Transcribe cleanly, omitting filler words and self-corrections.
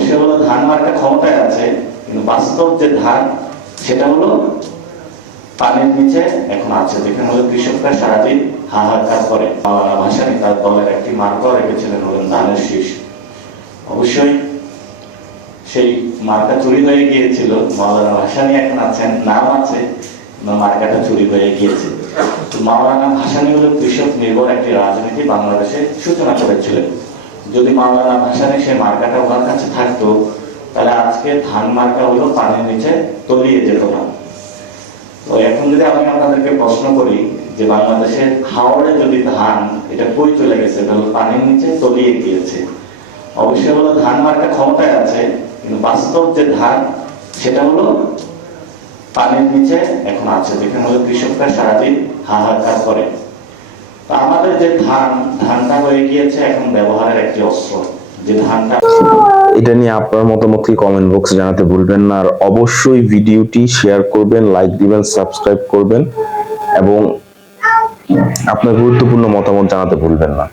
অবশ্যই হলো ধান মার্কা ক্ষমতায় আছে, কিন্তু বাস্তব যে ধান সেটা হলো পানির নিচে এখন আছে, যেখানে হলো কৃষকরা সারাদিন হাহাকার করে। ভাসানী তার দলের একটি মার্কা রেখেছিলেন হলেন ধানের শীষ। অবশ্যই সেই মার্কা চুরি হয়ে গিয়েছিল, মাওলানা ভাসানী এখন আছেন, নাম আছে, মার্কাটা চুরি হয়ে গিয়েছে। মাওলানা ভাসানী হলো কৃষক নির্ভর একটি রাজনীতি বাংলাদেশে সূচনা করেছিলেন। যদি মাওলানা ভাসানী সেই মার্কাটা ওনার কাছে থাকতো, তাহলে আজকে ধান মার্কা হলো পানির নিচে তলিয়ে যেত না। তো এখন যদি আমি আপনাদেরকে প্রশ্ন করি যে বাংলাদেশের হাওড়ে যদি ধান, এটা কই চলে গেছে, এটা হলো পানির নিচে তলিয়ে গিয়েছে। অবশ্যই হলো ধান মার্কা ক্ষমতায় আছে, কিন্তু বাস্তব যে ধান সেটা হলো পানির নিচে এখন আছে, যেখানে হলো কৃষকরা সারাদিন হাহাকার করে। তো আমাদের যে ধানটা হয়ে গিয়েছে এখন ব্যবহারের একটি অস্ত্র, যে ধানটা। এটা নিয়ে আপনার মতামত কি কমেন্ট বক্সে জানাতে ভুলবেন না, আর অবশ্যই ভিডিওটি শেয়ার করবেন, লাইক দিবেন, সাবস্ক্রাইব করবেন এবং আপনার গুরুত্বপূর্ণ মতামত জানাতে ভুলবেন না।